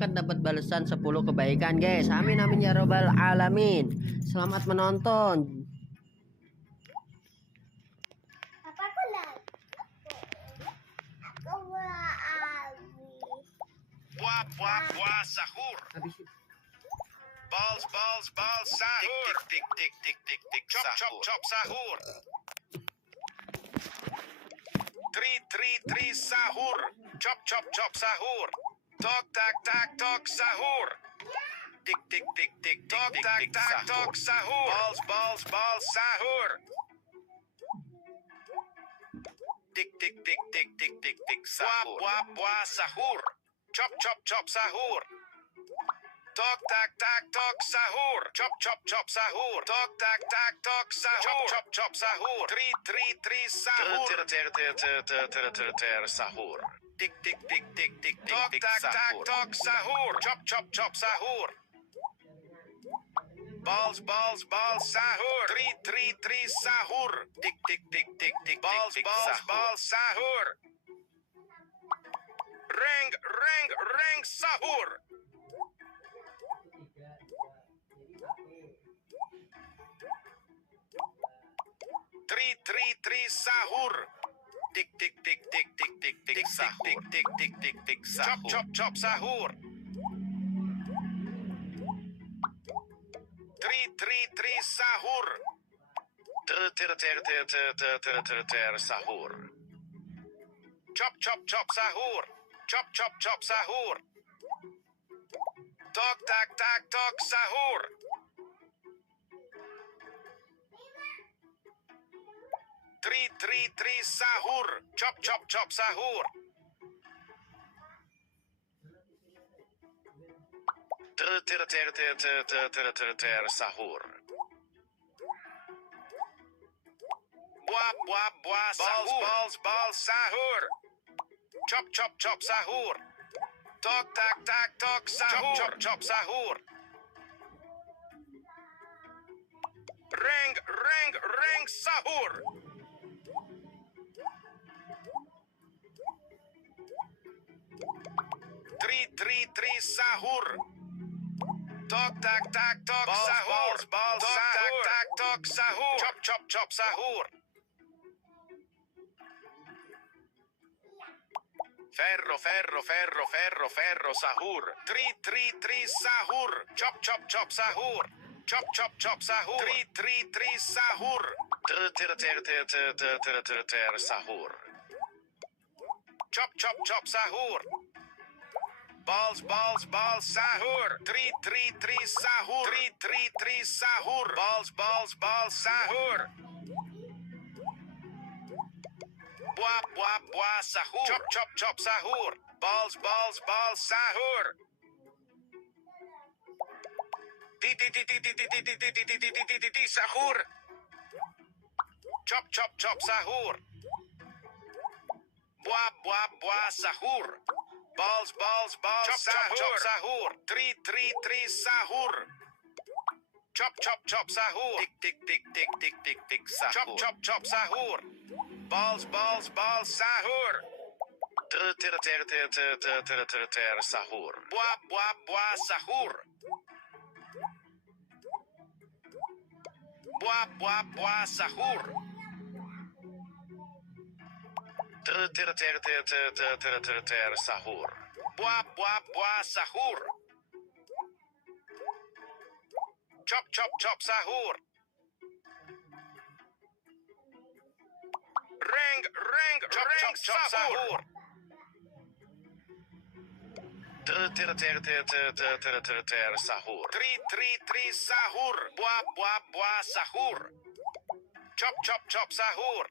akan dapat balasan 10 kebaikan, guys. Amin amin ya robbal alamin. Selamat menonton. Buah sahur. Balls sahur. Tik chop sahur. Tri sahur. Chop sahur. Tok tak sahur. Tik tok tak tok sahur. Balls sahur. Tik sahur. Buah sahur. Chop sahur. Tok tak tok sahur. Chop sahur. Tok tak tok sahur. Chop sahur. Tri sahur. Ter sahur. Tik tok tak tok sahur. Chop sahur. Balls sahur. Tri sahur. Tik balls sahur. Reng sahur. Tri sahur. Tik sahur. Tik sahur. Chop sahur. Tri sahur. Ter sahur. Chop sahur. Chop sahur. Tok tak tok sahur. Tri sahur. Chop sahur. Ter sahur. Buah sahur. Balls sahur. Chop sahur. Tok tak tok sahur. Chop sahur. Reng sahur. Tri sahur. Tok tak tok sahur. Balls sahur. Tak tok sahur. Chop sahur. Ferro sahur. Tri sahur. Chop sahur. Chop sahur. Tri sahur. Ter sahur. Chop sahur. Balls sahur. Tri sahur. Tri sahur. Balls sahur. Buah sahur. Chop sahur. Balls sahur. Ti sahur. Chop sahur. Buah sahur. Balls sahur. Tri sahur. Chop sahur. Tik sahur. Chop sahur. Balls sahur. Ter sahur. Buah sahur. Buah sahur. Ter sahur. Buah sahur. Chop sahur. Reng sahur. Ter sahur. Tri sahur. Buah sahur. Chop sahur.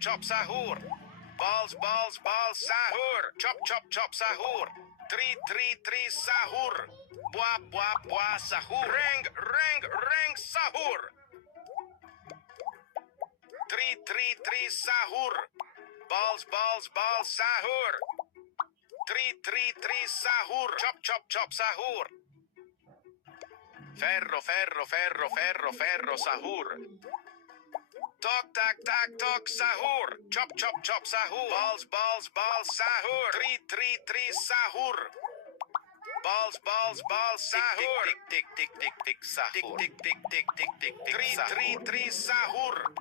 Chop sahur. Balls sahur. Chop sahur. Tri sahur. Buah sahur. Reng sahur. Tri sahur. Balls sahur. Tri sahur. Chop sahur. Ferro sahur. Tok tak tak tok sahur. Chop chop chop sahur. Balls balls balls sahur. Tri sahur. Balls balls balls sahur. Tik tik tik tik tik sahur. Tik tik tik tik tik tik tri sahur.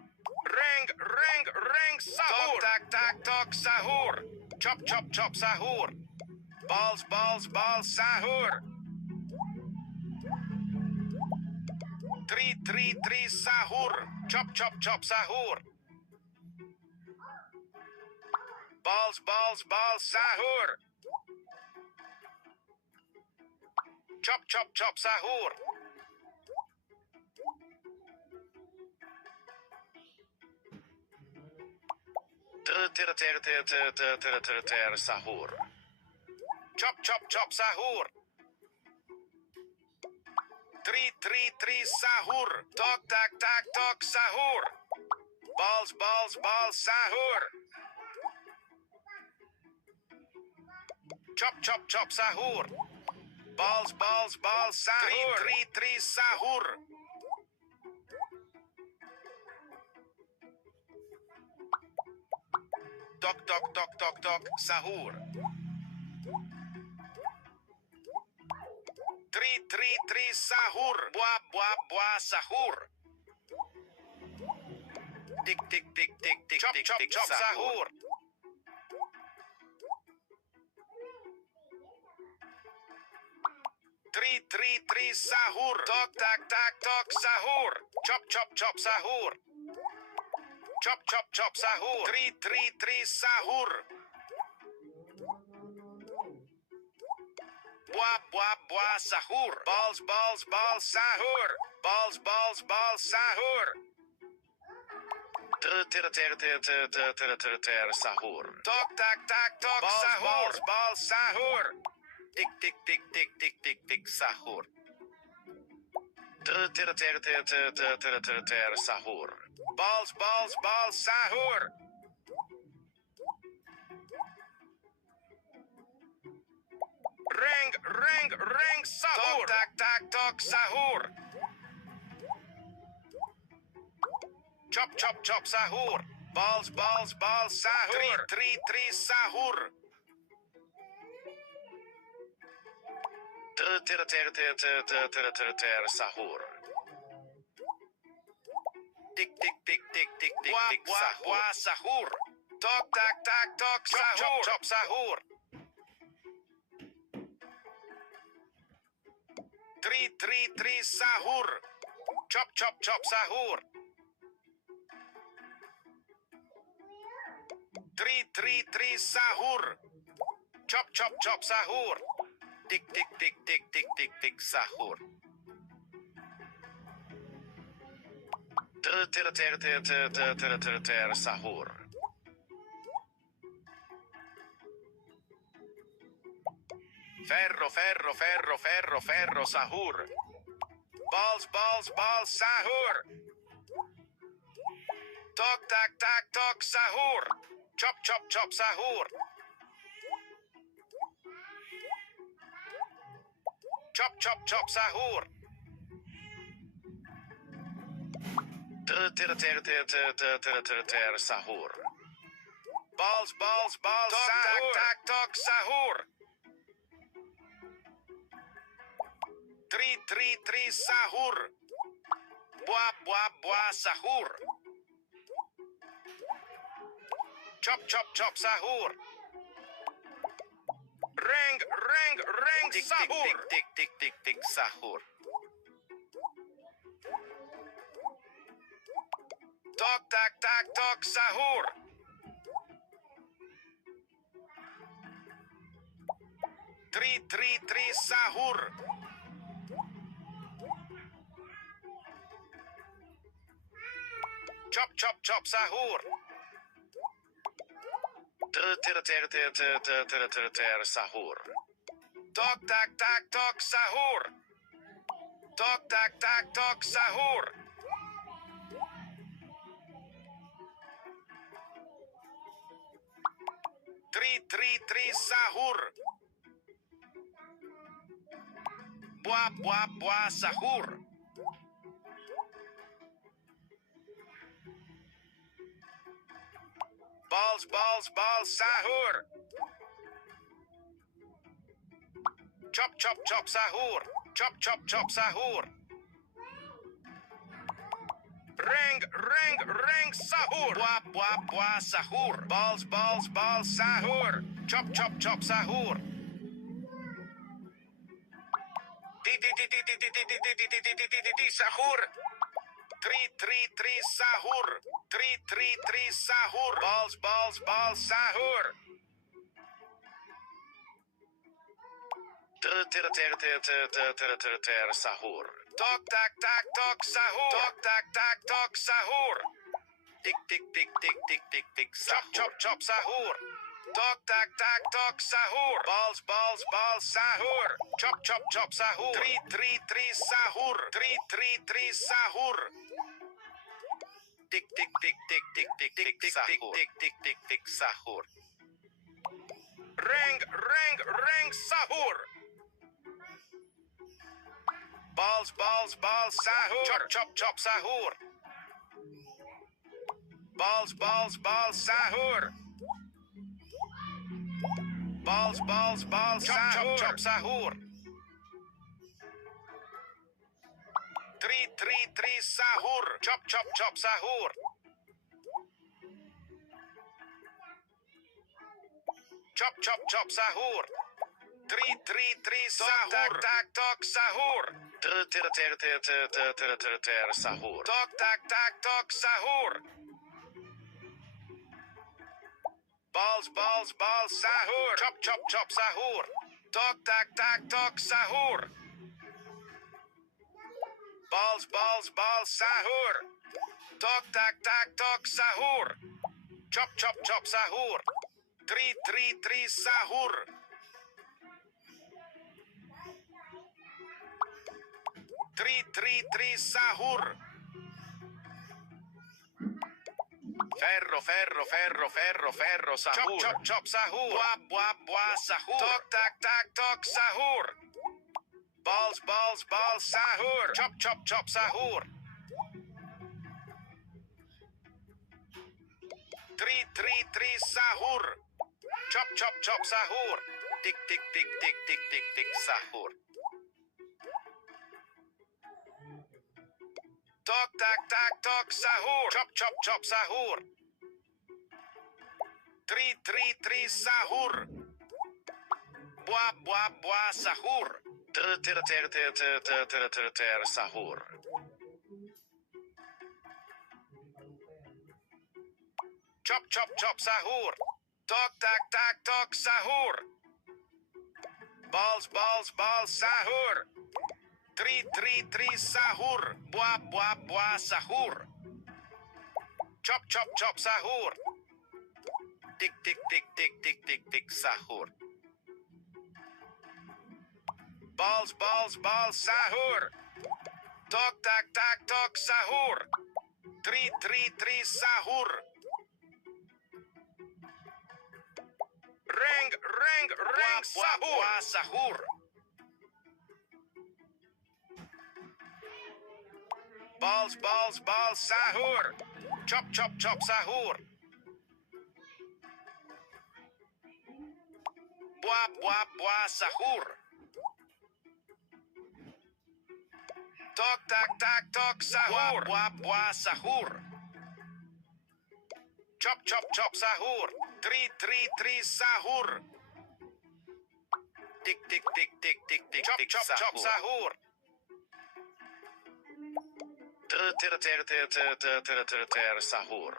Reng reng reng sahur. Tok tak tak tok sahur. Chop chop chop sahur. Balls balls balls sahur. Tri sahur. Chop chop chop sahur. Balls balls balls sahur. Chop chop chop sahur. Ter sahur. Chop chop chop sahur. Tri sahur. Tok tak tak tok sahur. Balls balls balls sahur. Chop chop chop sahur. Balls balls balls sahur. Tri sahur. Tok tok tok tok tok sahur. Tri sahur. Buah buah buah sahur. Tik tik tik tik tik chop tik chop chop sahur. Tri sahur. Tok tak tak tok sahur. Chop chop chop sahur. Chop chop chop sahur. Tri sahur. Buah buah buah sahur. Balls balls balls sahur. Balls balls balls sahur. Ter sahur. Tok tak tak tok sahur. Balls sahur. Tik tik tik tik tik tik tik sahur. Ter sahur. Balls balls balls sahur. Reng reng reng sahur. Tok tak tak tok sahur. Chop chop chop sahur. Balls balls balls sahur. Tri sahur. Ter sahur. Tik tik tik tik tik tik tik sahur. Sahur. Tok tak tak tok sahur. Chop chop sahur. Tri sahur. Chop chop chop sahur. Tri sahur. Chop chop chop sahur. Tik tik tik tik tik tik tik sahur. Ter sahur. Ferro ferro ferro ferro ferro sahur. Balls balls balls sahur. Tok tak tak tok sahur. Chop chop chop sahur. Chop chop chop sahur. Ter sahur. Balls balls balls sahur. Tak tak tok sahur. Tri sahur. Buah buah buah sahur. Chop chop chop sahur. Reng reng reng sahur. Tik tik tik tik sahur. Tok tak tak tok sahur. Tri sahur. Chop chop chop sahur. Ter sahur. Tok tak tak tok sahur. Tok tak tak tok sahur. Tri sahur. Buah buah buah sahur. Balls, balls, balls, sahur. Chop, chop, chop, sahur. Chop, chop, chop, sahur. Ring, ring, ring, sahur. Buah, buah, buah, sahur. Balls, balls, balls, sahur. Chop, chop, chop, sahur. Di, sahur. Tri, sahur. Tri, sahur. Balls, balls, balls, sahur. Sahur. Tok, tak, tak, tok, sahur. Tok, tak, tak, tok, sahur. Tik, tik, tik, tik, tik, tik, tik, sahur. Chop, chop, chop, sahur. Tok, tak, tak, tok, sahur. Balls, balls, balls, sahur. Chop, chop, chop, sahur. Tri, sahur. Tri, sahur. Tik, tik, tik, tik, tik, tik, tik, tik, tik, tik, tik, tik, tik, sahur. Ring, ring, ring, sahur. Balls, balls, balls, sahur. Chop, chop, chop, sahur. Balls, balls, balls, sahur. Balls, balls, balls, chop, sahur. Chop, chop, sahur. Tri, sahur. Chop, chop, chop, sahur. Chop, chop, chop, sahur. Tri, sahur. Tok, tak, tok, sahur. Sahur. Tok, tak, tak, tok, sahur. Balls, balls, balls, sahur. Chop, chop, chop, sahur. Tok, tak, tak, tok, sahur. Balls, balls, balls, sahur. Tok, tak, tak, tok, sahur. Chop, chop, chop, sahur. Tri, sahur. Tri, sahur. Ferro, ferro, ferro, ferro, ferro, sahur. Chop, chop, chop, sahur. Buah, buah, buah, sahur. Tok, tak, tak, tok, sahur. Balls, balls, balls, sahur. Chop, chop, chop, sahur. Tri, sahur. Chop, chop, chop, sahur. Tik, tik, tik, tik, tik, tik, tik, sahur. Tok, tak, tak, tok, sahur. Chop, chop, chop, sahur. Tri, sahur. Buah, buah, buah, sahur. Sahur. Chop, chop, chop, sahur. Tok, tak, tak, tok, sahur. Balls, balls, balls, sahur. Tri, sahur. Buah, buah, buah, sahur. Chop, chop, chop, sahur. Tik, tik, tik, tik, tik, tik, tik, sahur. Balls, balls, balls, sahur. Tok, tak, tak, tok, sahur. Tri, sahur. Ring, ring, ring, sahur. Sahur. Balls, balls, balls, sahur. Chop, chop, chop, sahur. Buah, buah, buah, sahur. Tok, tak, tak, tok, sahur. Buah, buah, sahur. Chop, chop, chop, sahur. Tri, sahur. Tik, tik, tik, tik, tik, tik, chop, chop, chop, sahur. Sahur.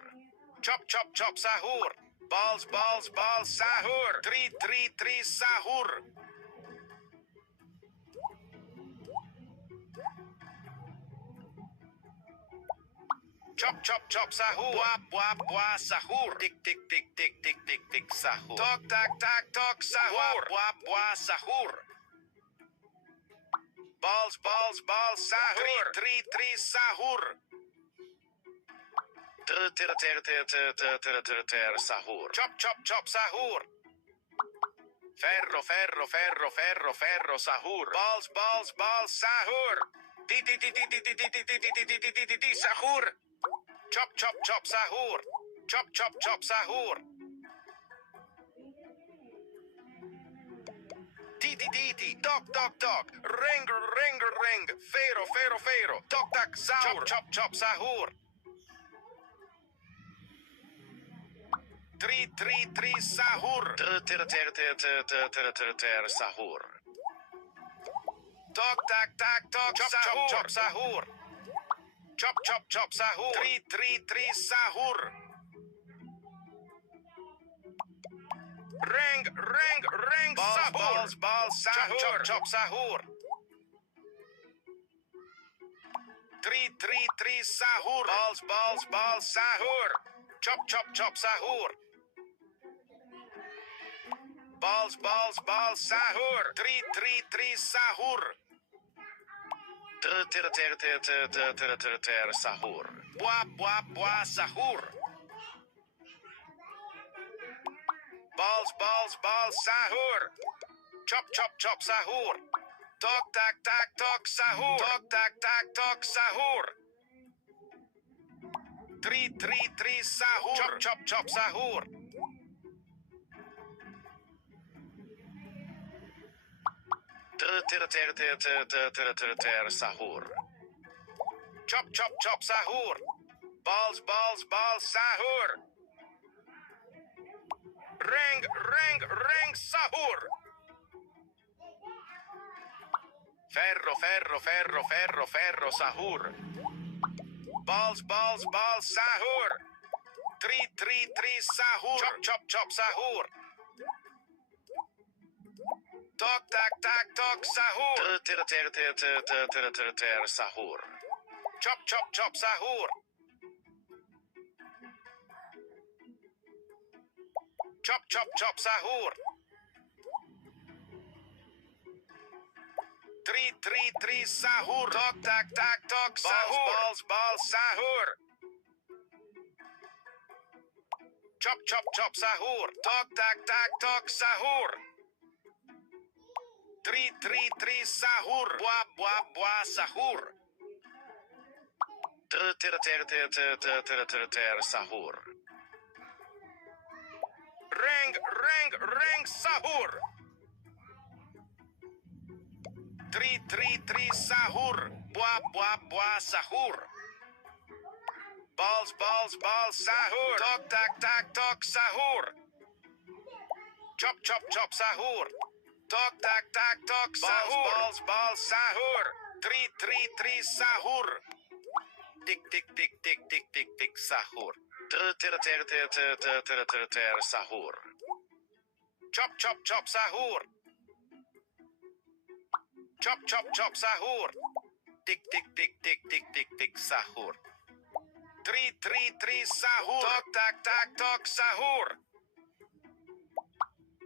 Chop, chop, chop, sahur. Balls, balls, balls, sahur. Tri, sahur. Chop, chop, chop, sahur. Buah, buah, buah, sahur. Tik, tik, tik, tik, tik, tik, tik, sahur. Tok, tak, tak, tok, sahur. Buah, buah, sahur. Balls, balls, balls, sahur. Tri, sahur. Sahur. Chop, chop, chop, sahur. Ferro, ferro, ferro, ferro, ferro, sahur. Balls, balls, balls, sahur. Di, sahur. Chop, chop, chop, sahur. Chop chop chop sahur. Titi titi, dok dok dok, ring ring ring, fero fero fero, tok tak sahur. Chop chop chop sahur. Tri sahur. Ter sahur. Tok tak tak tok sahur. Chop sahur. Chop chop chop sahur. Tri sahur. Ring sahur. Balls sahur. Chop chop sahur. Tri sahur. Balls sahur. Chop chop chop sahur. Balls sahur. Tri sahur. Ter sahur. Buah sahur. Balls sahur. Chop chop sahur. Tok tak tok sahur. Tok tak tok sahur. Tri sahur. Chop chop sahur. Ter sahur. Chop chop sahur. Balls sahur. Ring sahur. Ferro sahur. Balls sahur. Tri sahur. Chop sahur. Tok tak tok sahur. Ter sahur. Chop sahur. Chop sahur. Tri sahur. Tok tak tok sahur. Balls sahur. Chop sahur. Tok tak tok sahur. Tri sahur. Buah sahur. Ter sahur. Ring sahur. Tri sahur. Buah sahur. Balls sahur. Tok tak tok sahur. Chop sahur. Tok tak tok sahur. Balls sahur. Tri sahur. Tik sahur. Ter sahur. Chop sahur. Chop sahur. Tik sahur. Tri sahur. Tok tak tok sahur.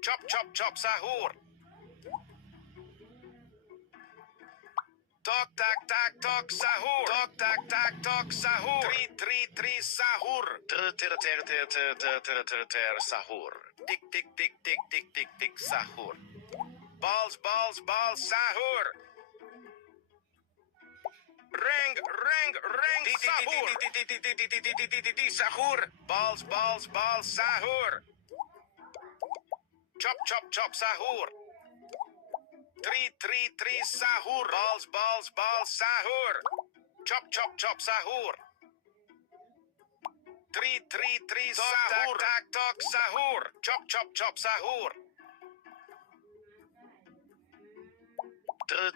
Chop sahur. Tok tak tok sahur. Tok tak tok sahur. Tri sahur. Ter sahur. Tik sahur. Balls sahur. Ring sahur. Sahur. Balls sahur. Chop sahur. Tri sahur. Balls sahur. Chop sahur. Tri sahur. Tok sahur. Chop sahur. Ter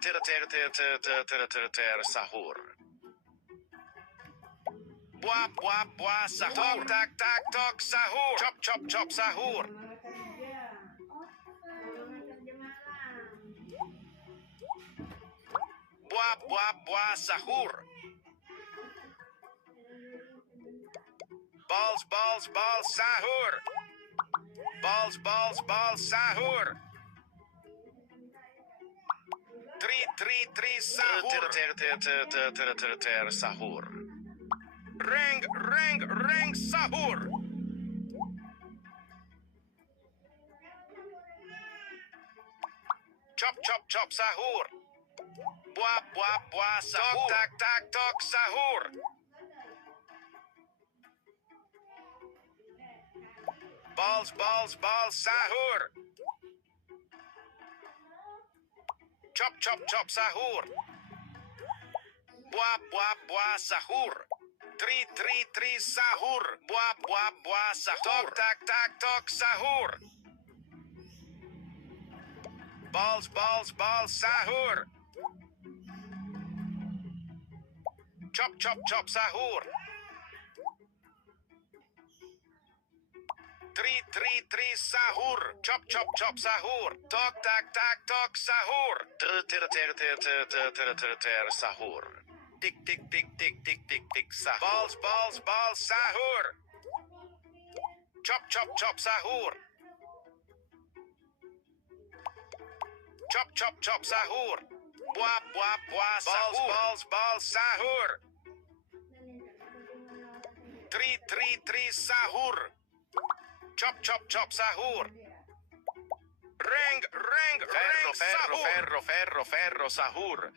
sahur. Buah sahur. Tok tak tok sahur. Chop sahur. Buah sahur. Balls sahur. Balls sahur. Tri sahur. Ter sahur. Ring sahur. Chop sahur. Buah sahur. Tok tak tok sahur. Balls, balls, balls, sahur. Chop, chop, chop, sahur. Buah, buah, buah, sahur. Tri, sahur. Buah, buah, buah, sahur. Tok, tak, tak, tok, sahur. Balls, balls, balls, sahur. Chop, chop, chop, sahur. Tri, sahur. Chop, chop, chop, sahur. Tok, tak, tak, tok, sahur. Ter, sahur. Tik, tik, tik, tik, tik, tik, tik, sahur. Balls, balls, balls, sahur. Chop, chop, chop, sahur. Chop, chop, chop, sahur. Buah, buah, buah, sahur. Balls, balls, balls, sahur. Tri, sahur. Chop, chop, chop, sahur. Reng, reng, reng, sahur. Ferro, ferro, ferro, sahur.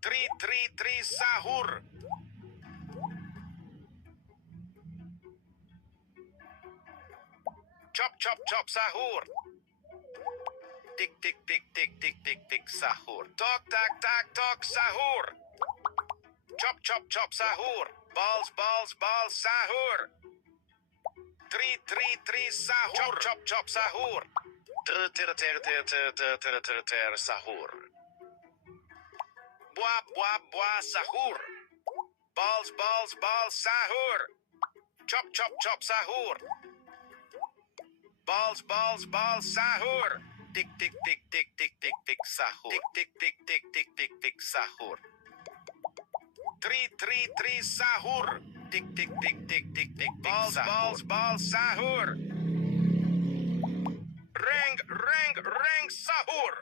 Tri, sahur. Chop, chop, chop, sahur. Tik, tik, tik, tik, tik, tik, tik, sahur. Tok, tak, tak, tok, sahur. Chop, chop, chop, sahur. Balls, balls, balls, sahur. Tri, sahur. Chop, chop, chop, sahur. Ter, sahur. Buah, buah, buah, sahur. Balls, balls, balls, sahur. Chop, chop, chop, sahur. Balls, balls, balls, sahur. Tik, tik, tik, tik, tik, tik, tik, sahur. Tik, tik, tik, tik, tik, tik, tik, sahur. Tri, sahur. Tik, tik, tik, tik, tik, tik, tik, balls, sahur. Balls, balls, sahur. Reng, reng, reng, sahur.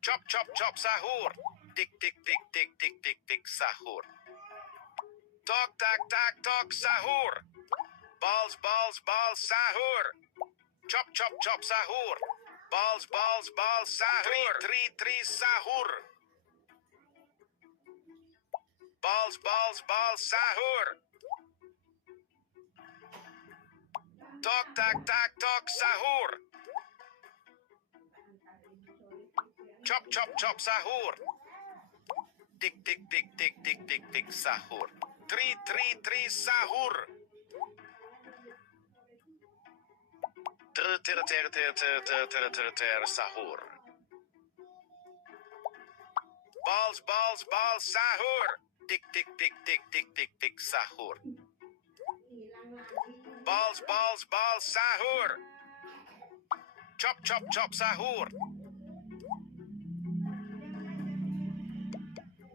Chop, chop, chop, sahur. Tik, tik, tik, tik, tik, tik, tik, sahur. Tok, tak, tak, tok, sahur. Balls, balls, balls, sahur. Chop, chop, chop, sahur. Balls, balls, balls, sahur. Tri, sahur. Balls, balls, balls, sahur. Tok, tak, tak, tok, sahur. Chop, chop, chop, sahur. Tik, tik, tik, tik, tik, tik, tik, sahur. Tri, sahur. Ter, sahur. Balls, balls, balls, sahur. Tik, tik, tik, tik, tik, tik, tik, sahur. Balls, balls, balls, sahur. Chop, chop, chop, sahur.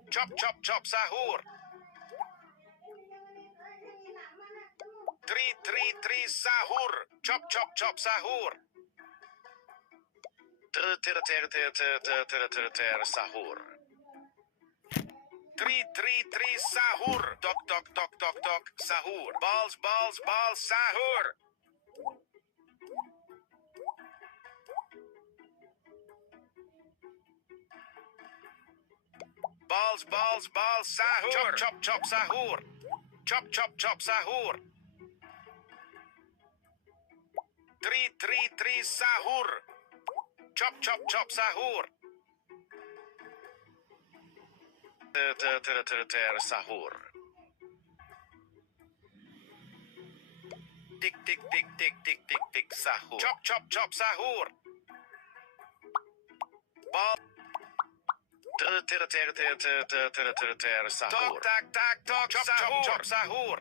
Chop, chop, chop, sahur. Tri, sahur. Chop, chop, chop, sahur. Ter, sahur. Tri, sahur. Tok, tok, tok, tok, tok, sahur. Balls, balls, balls, sahur. Balls, balls, balls, sahur. Chop, chop, chop, sahur. Chop, chop, chop, sahur. Tri, sahur. Chop, chop, chop, sahur. Ter, sahur. Tik, tik, tik, tik, tik, tik, tik, sahur. Chop, chop, chop, sahur. Ball. Ter, sahur. Tok, tak, tak, tok, chop, sahur. Chop, sahur.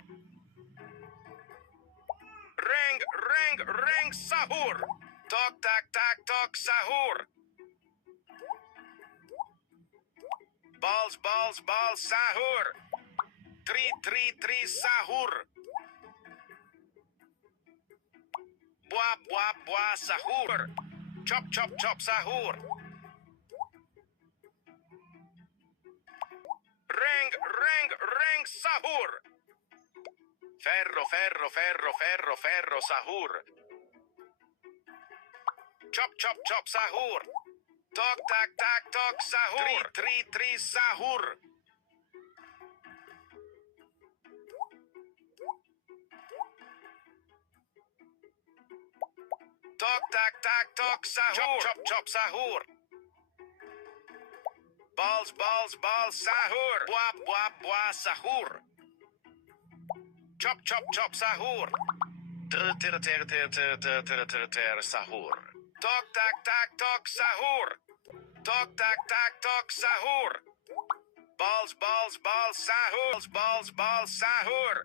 Reng, reng, reng, sahur. Tok, tak, tak, tok, sahur. Balls, balls, balls, sahur. Tri, sahur. Buah, buah, buah, sahur. Chop, chop, chop, sahur. Reng, reng, reng, sahur. Ferro, ferro, ferro, ferro, ferro, sahur. Chop, chop, chop, sahur. Tok, tak, tak, tok, sahur. Tri, sahur. Tok tak tak tok sahur. Chop chop chop sahur. Balls balls balls sahur. Buah buah buah sahur. Chop chop chop sahur. Ter sahur. Tok tak tak tok sahur. Tok tak tak tok sahur. Balls balls balls sahur. Balls balls sahur.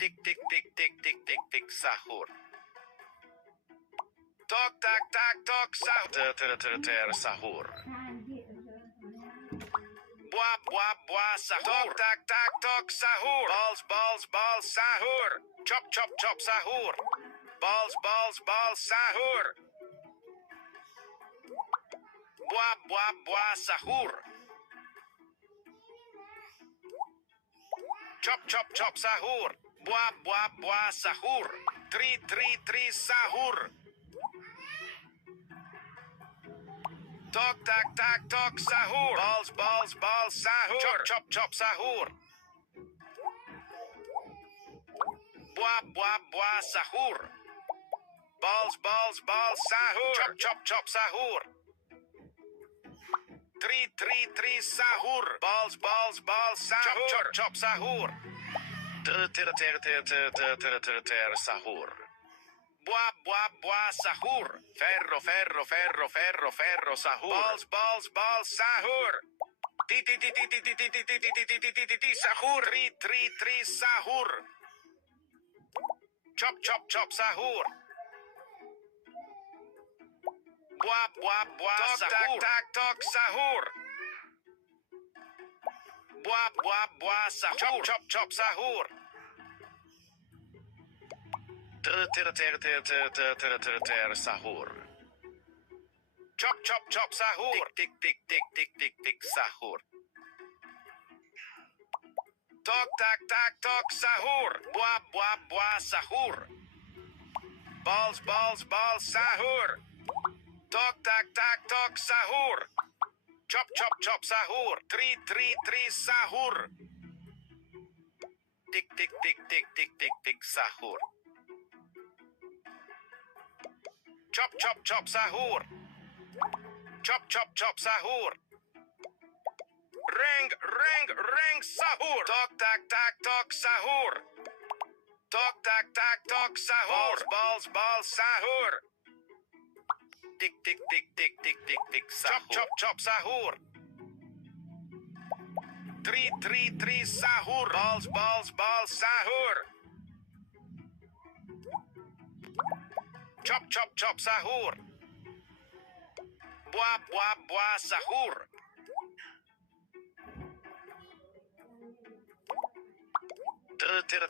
Tik tik tik tik tik tik tik sahur. Tok tak tak tok sahur. Ter sahur. Buah buah buah sahur. Tok tak tak tok sahur. Balls balls balls sahur. Chop chop chop sahur. Balls balls balls sahur. Buah buah buah sahur. Chop chop chop sahur. Buah buah buah sahur. Tri sahur. Tok tak tak tok sahur. Balls balls balls sahur. Chop chop chop sahur. Buah buah buah sahur. Balls balls balls sahur. Chop chop chop sahur. Tri sahur. Balls balls balls sahur. Chop chop chop sahur. Ter sahur. Buah buah buah sahur. Ferro ferro ferro ferro ferro sahur. Balls balls balls sahur. Ti sahur. Tri sahur. Chop chop chop sahur. Buah buah buah sahur. Tak tak tok sahur. Buah buah buah sahur. Chop chop chop sahur. Ter sahur. Chop chop chop sahur. Tik tik tik tik tik tik tik sahur. Tok tak tak tok sahur. Buah buah buah sahur. Balls balls balls sahur. Tok tak tak tok sahur. Chop chop chop sahur. Tri sahur. Tik tik tik tik tik tik tik sahur. Chop chop chop sahur. Chop chop chop sahur. Reng reng reng sahur. Tok tak tak tok sahur. Tok tak tak tok sahur. Balls balls sahur. Tik tik tik tik tik tik tik sahur. Chop chop chop sahur. Tri sahur. Balls balls balls sahur. Chop chop chop sahur. Buah buah buah sahur. Ter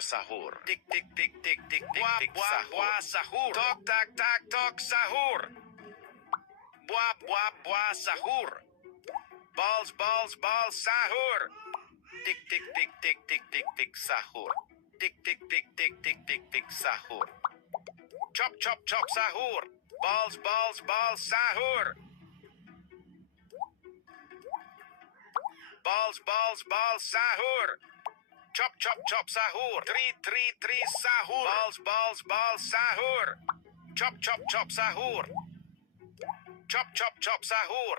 sahur. Tik tik tik tik tik tik tik buah buah sahur. Tok tak tak tok sahur. Buah buah buah sahur. Balls balls balls sahur. Tik tik tik tik tik tik tik sahur. Tik tik tik tik tik tik tik sahur. Chop chop chop sahur. Balls balls balls sahur. Balls balls balls sahur. Chop chop chop sahur. Tri sahur. Balls balls balls sahur. Chop chop chop sahur. Chop chop chop sahur.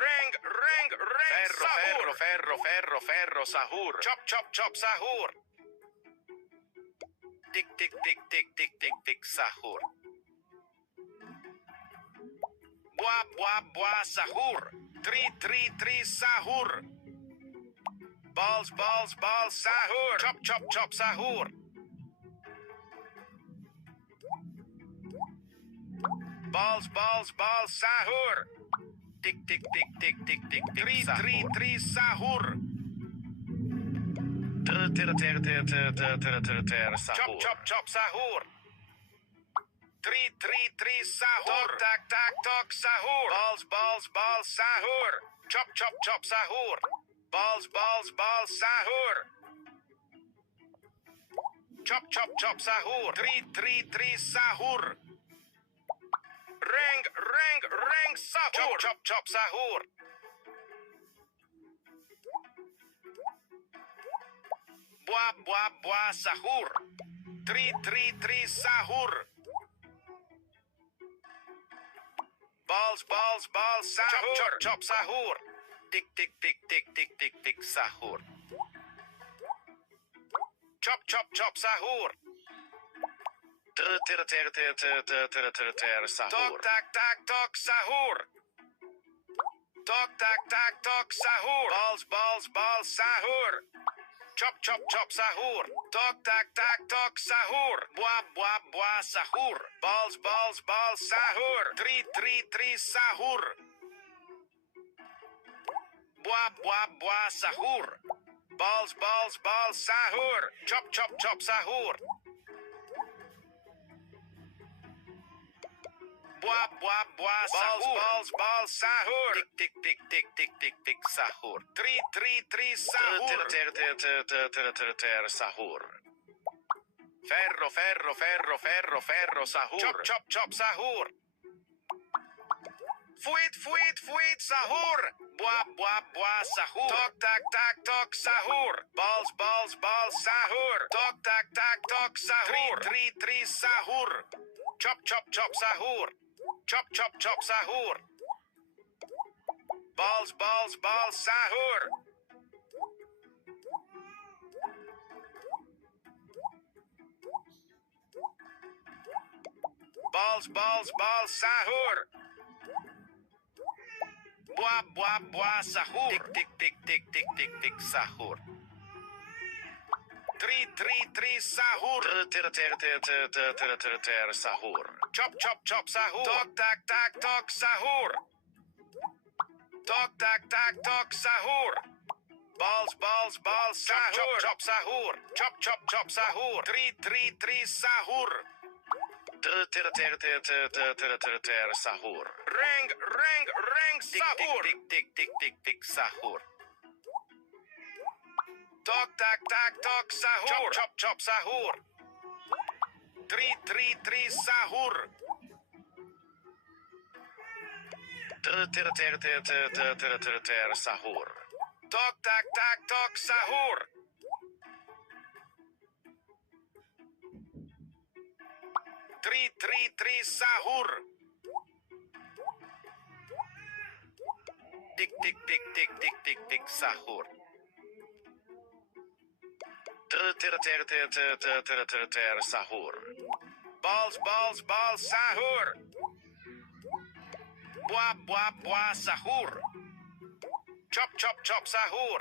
Reng reng reng ferro sahur. Ferro ferro ferro ferro sahur. Chop chop chop sahur. Tik tik tik tik tik tik tik sahur. Buah buah buah sahur. Tri sahur. Balls balls balls sahur. Chop chop chop sahur. Balls balls balls sahur. Tik tik tik tik tik tik tik tri sahur. Ter sahur. Chop chop chop sahur. Tri sahur. Tok tak tak tok sahur. Balls balls balls sahur. Chop chop chop sahur. Balls balls balls sahur. Chop chop chop sahur. Tri sahur. Reng reng reng sahur. Chop chop chop sahur. Buah, buah, buah, sahur. Tri, sahur. Balls, balls, balls, sahur. Chop, chop, chop, sahur. Tik, tik, tik, tik, tik, tik, tik, sahur. Chop, chop, chop, sahur. Sahur. Tok, tak, tak, tok, sahur. Tok, tak, tak, tok, sahur. Balls, balls, balls, sahur. Chop, chop, chop, sahur. Tok, tak, tak, tok, sahur. Buah, buah, buah, sahur. Balls, balls, balls, sahur. Tri, sahur. Buah, buah, buah, sahur. Balls, balls, balls, sahur. Chop, chop, chop, sahur. Buah, buah, buah, sahur. Balls, balls, sahur. Tik, tik, tik, tik, tik, tik, tik, sahur. Tri, sahur. Sahur. Ferro, ferro, ferro, ferro, ferro, sahur. Chop, chop, chop, sahur. Fuit, sahur. Buah, buah, buah, sahur. Tok, tak, tak, tok, sahur. Balls, balls, balls, sahur. Tok, tak, tak, tok, sahur. Tri, sahur. Chop, chop, chop, sahur. Chop, chop, chop, sahur. Balls, balls, balls, sahur. Balls, balls, balls, sahur. Buah, buah, buah, sahur. Tik, tik, tik, tik, tik, tik, tik, sahur. Tri, sahur. Sahur. Chop, chop, chop, sahur. Tok, tak, tak, tok, sahur. Tok, tak, tak, tok, sahur. Balls, balls, balls, sahur. Chop, chop, chop, sahur. Chop, chop, chop, sahur. Tri, sahur. Sahur. Reng, sahur. Tik, tik, tik, tik, sahur. Tok, tak, tak, tok, sahur. Chop, chop, chop, sahur. Tri, sahur. Sahur. Tok, tak, tak, tok, sahur. Tri, sahur. Tik, tik, tik, tik, tik, tik, tik, sahur. Sahur. Balls, balls, balls, sahur. Buah, buah, buah, sahur. Chop, chop, chop, sahur.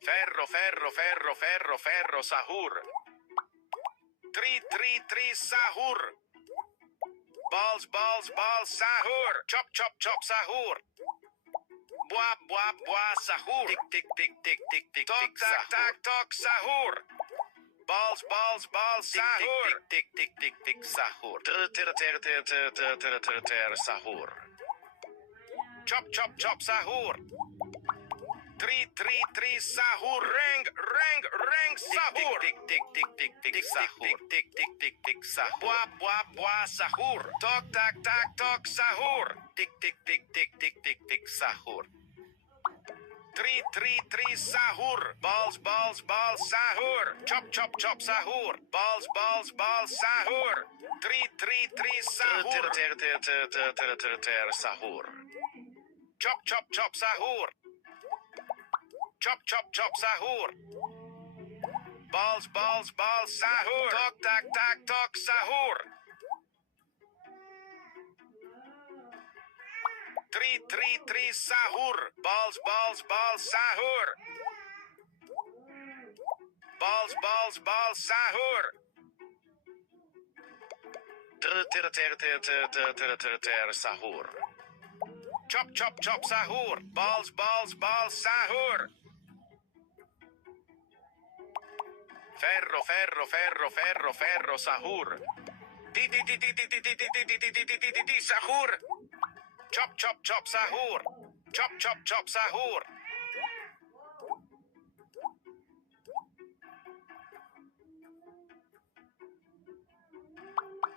Ferro, ferro, ferro, ferro, ferro, sahur. Tri, sahur. Balls, balls, balls, sahur. Chop, chop, chop, sahur. Buah, buah, buah, sahur. Tik, tik, tik, tik, tik, tik, tok, tak, tak, tok, sahur. Balls, balls, balls, sahur. Tik, tik, tik, tik, tik, sahur. Sahur. Chop, chop, chop, sahur. Tri, sahur. Reng, sahur. Tik, tik, tik, tik, tik, tik, sahur. Tik, tik, tik, tik, sahur. Buah, buah, buah, sahur. Tok, tak, tak, tok, sahur. Tik, tik, tik, tik, tik, tik, tik, sahur. Tri, sahur. Balls, balls, balls, sahur. Chop, chop, chop, sahur. Balls, balls, balls, sahur. Tri, sahur. Sahur. Chop, chop, chop, sahur. Chop, chop, chop, sahur. Balls, balls, balls, sahur. Tok, tak, tak, tok, sahur. Tri, sahur. Balls, balls, balls, sahur. Balls, balls, balls, sahur. Sahur. Chop, chop, chop, sahur. Balls, balls, balls, sahur. Ferro, ferro, ferro, ferro, ferro, sahur. Di, sahur. Chop, chop, chop, sahur. Chop, chop, chop, sahur.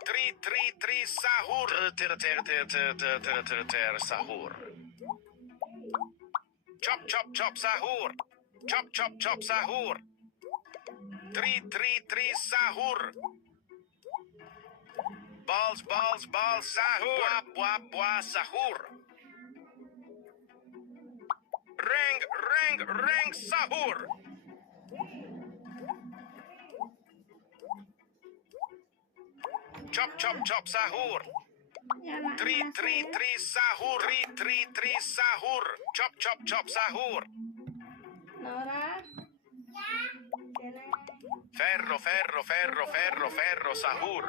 Tri, sahur. Sahur. Chop, chop, chop, sahur. Chop, chop, chop, sahur. Tri sahur. Balls sahur. Buah sahur. Reng sahur. Chop sahur. Tri sahur. Tri sahur. Chop sahur. Nora. Ferro sahur.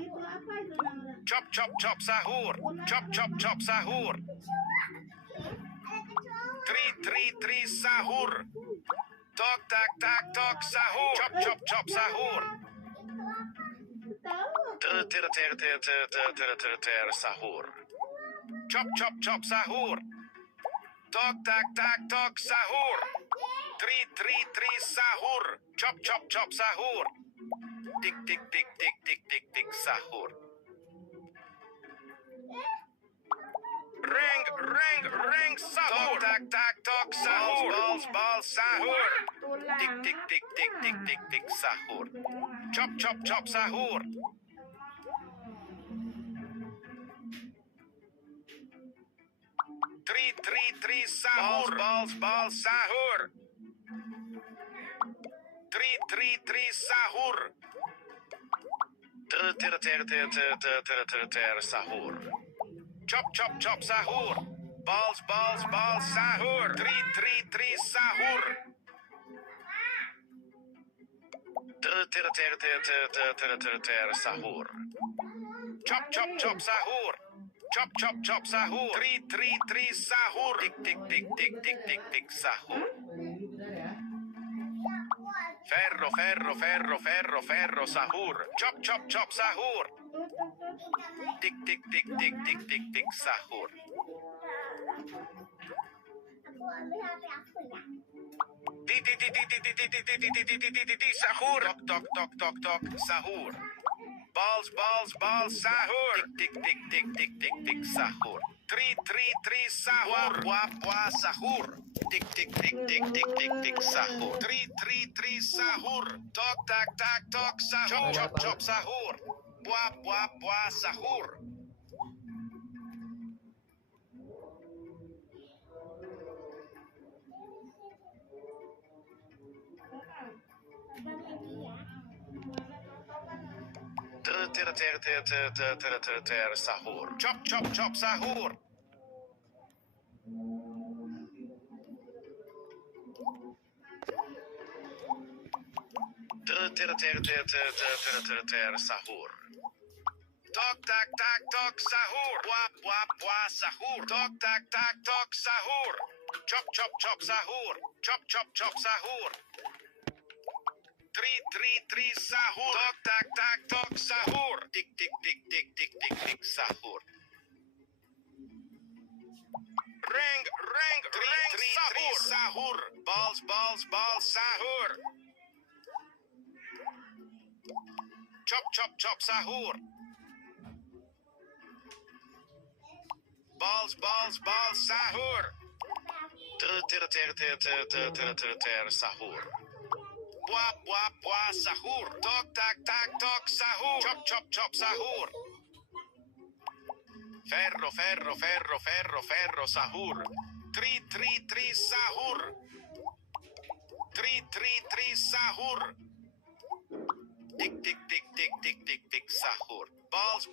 Itu apa itu Nora? Chop sahur. Chop sahur. Tri sahur. Tok tak sahur. Chop sahur. Tahu. Ter sahur. Chop sahur. Tok tak sahur. Tri sahur. Chop sahur. Tik sahur. Reng sahur. Tok sahur. Balls sahur. Tulang. Tik sahur. Chop sahur. Tri sahur. Balls sahur. Tri sahur. Ter sahur. Chop sahur. Balls sahur. Tri sahur. Ter sahur. Chop sahur. Chop sahur. Tri sahur. Tik sahur. Ferro sahur. Chop sahur. Tik sahur. Aku ambil HP aku ya. Sahur. Tok sahur. Balls sahur. Tik sahur. Tri sahur. Buah sahur. Tik sahur. Tri sahur. Tok sahur. Chop sahur. Buah sahur. Ter sahur. Chop sahur. Ter sahur. Tok sahur. Buah sahur. Tok sahur. Chop sahur. Chop sahur. Tri sahur. Tok sahur. Tik sahur. Reng sahur. Balls sahur. Chop sahur. Balls sahur. Ter sahur. Buah sahur. Tok sahur. Chop sahur. Ferro sahur. Tri sahur. Tri sahur. Tik sahur. Balls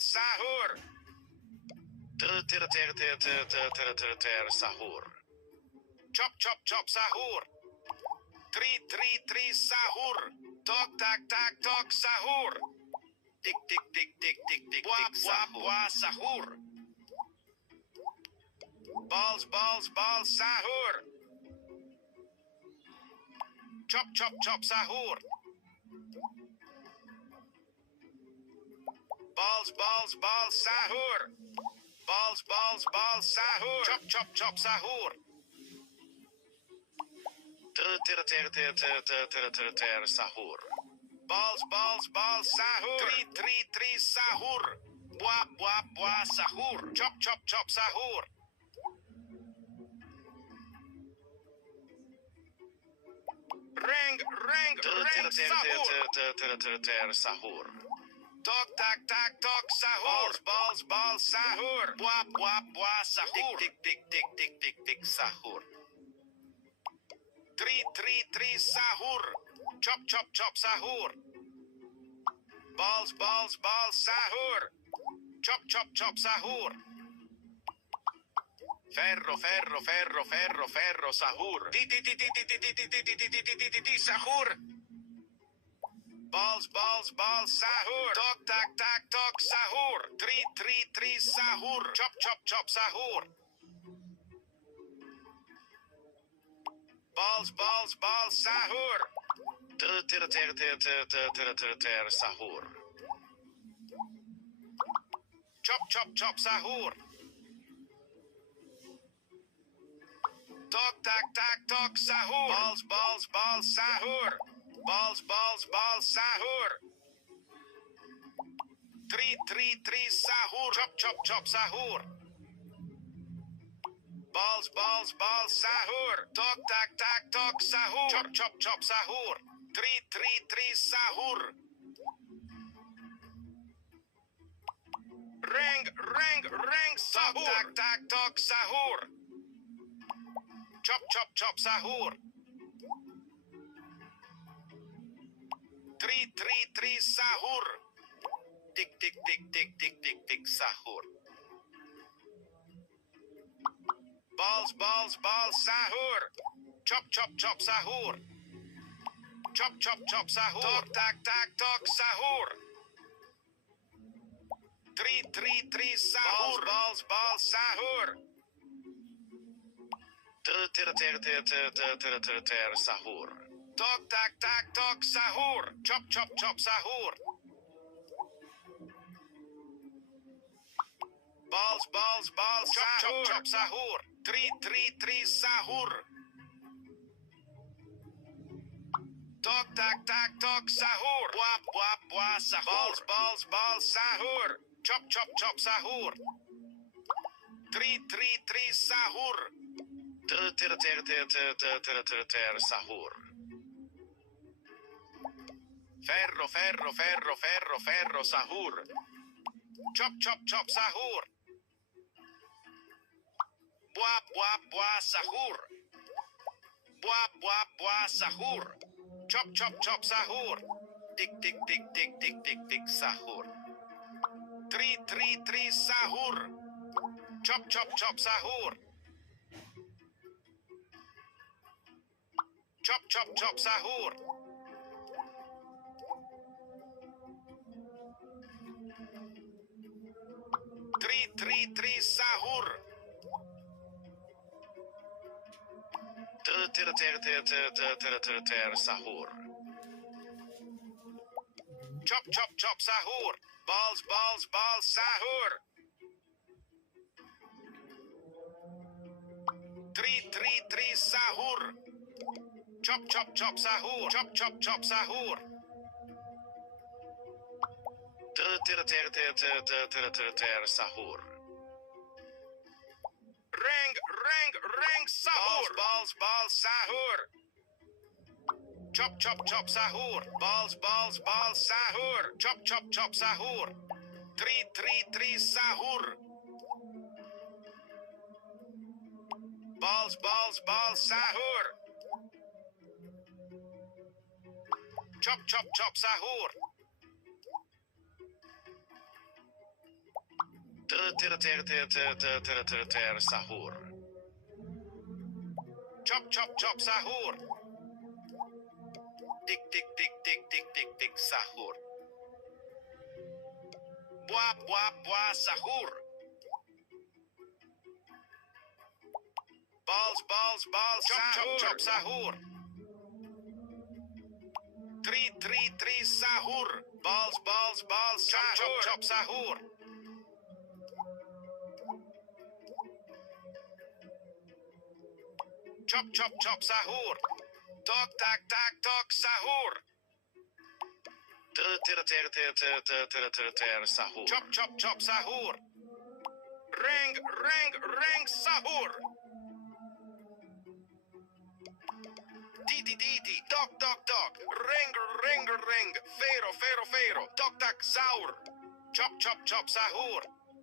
sahur. Ter sahur. Chop sahur. Tri sahur. Tok sahur. Tik buah sahur. Balls sahur. Chop sahur. Balls sahur. Balls sahur. Chop sahur. Ter sahur. Balls sahur. Tri sahur. Buah sahur. Chop sahur. Reng, sahur. Tok, tak, tak, tok, sahur. Balls, sahur. Buap, sahur. Tik, sahur. Tri, sahur. Chop, sahur. Balls, sahur. Chop, sahur. Ferro, sahur. Di, sahur. Balls, sahur. Tok, tak, tok, sahur. Tri, sahur. Chop, sahur. Balls, sahur. Sahur. Chop, sahur. Tok, tak, tok, sahur. Balls, sahur. Balls, sahur. Tri, sahur. Chop, sahur. Balls, sahur. Tok, tak, tok, sahur. Chop, sahur. Tri, sahur. Reng, sahur. Tok, tak, tok, sahur. Chop, sahur. Tri, sahur. Tik, sahur. Balls, sahur. Chop, sahur. Chop, sahur. Tok, tak, tok, sahur. Tri, sahur. Balls, sahur. Sahur. Tok, tak, tok, sahur. Chop, sahur. Balls, sahur. Chop, sahur. Tri, sahur. Tok, tak, tok, sahur. Buap, sahur. Balls, sahur. Chop, sahur. Tri, sahur. Sahur. Ferro, sahur. Chop, sahur. Buap, sahur. Buap, sahur. Chop, sahur. Tik, sahur. Tri, sahur. Chop, sahur. Chop, sahur. Tri, sahur. Sahur. Chop, sahur. Balls, sahur. Tri, sahur. Chop, sahur. Chop, sahur. Sahur. Reng, sahur. Balls, sahur. Chop, sahur. Balls, sahur. Chop, sahur. Tri, sahur. Balls, sahur. Chop, sahur. Sahur. Chop, sahur. Tik, sahur. Buap, sahur. Balls, sahur. Chop, sahur. Tri, sahur. Balls, sahur. Chop, sahur. Chop, sahur. Tok, tak, tok, sahur. Sahur. Chop, sahur. Reng, sahur. Di, titi, tok tok tok, ring ring ring, vero vero vero, tok tak sahur, chop chop chop sahur,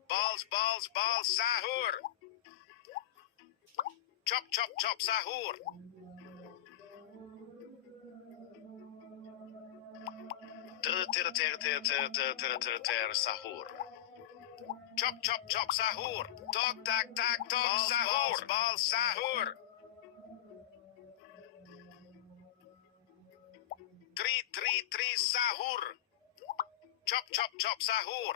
balls balls balls sahur, chop chop chop sahur, sahur, chop chop chop sahur, tok tak tak tok sahur, balls sahur. Tri sahur. Chop chop chop sahur.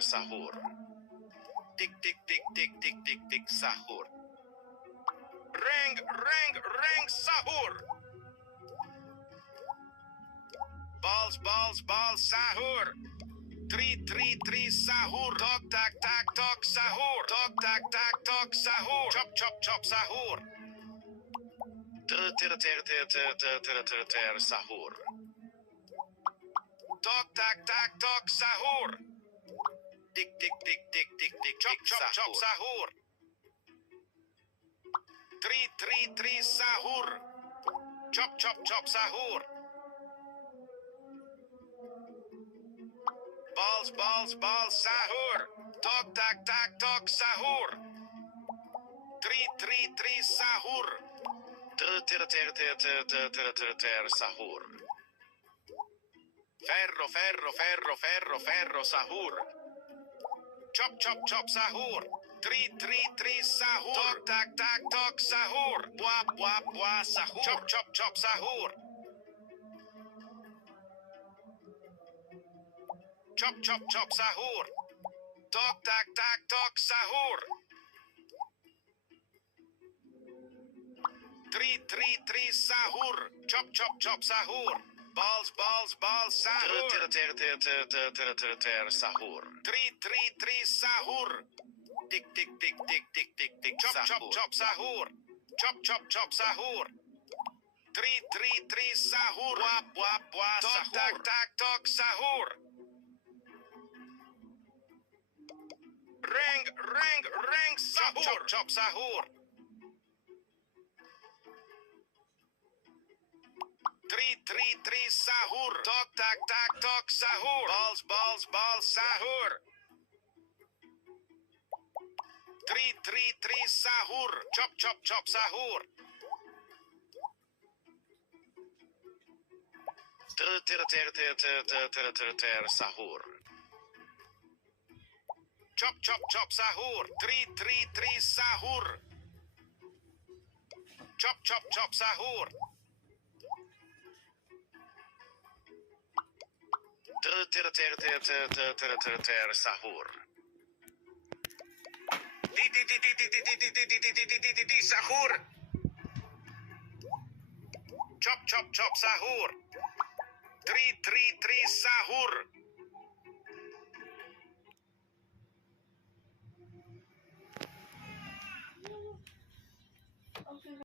Sahur. Tik tik tik tik tik tik tik sahur. Ring ring ring sahur. Balls balls balls sahur. Tri sahur. Tok tak tak tok sahur. Tok tak tak tok sahur. Chop chop chop sahur. Sahur. Tok tak tak tok sahur. Tik tik tik tik tik tik chop chop chop sahur. Tri sahur. Chop chop chop sahur. Balls balls balls sahur. Tok tak tak tok sahur. Tri sahur. Sahur. Ferro ferro ferro ferro ferro sahur. Chop chop chop sahur. Tri sahur. Tok tak tak tok sahur. Buah buah buah sahur. Chop chop chop sahur. Chop chop chop sahur. Tok tak tak tok sahur. Tri sahur. Chop chop chop sahur. Balls balls balls sahur. Sahur. Tri sahur. Tik tik tik tik tik tik tik chop chop chop sahur. Chop chop chop sahur. Tri sahur. Buah buah buah sahur. Tok tak tak tok sahur. Ring ring ring sahur. Chop chop chop sahur. Tri sahur. Tok tak tak tok sahur. Balls balls balls sahur. Tri sahur. Chop chop chop sahur. Sahur. Chop chop chop sahur. Tri sahur. Chop chop chop sahur. Sahur. Sahur. Chop chop chop sahur. Tri sahur.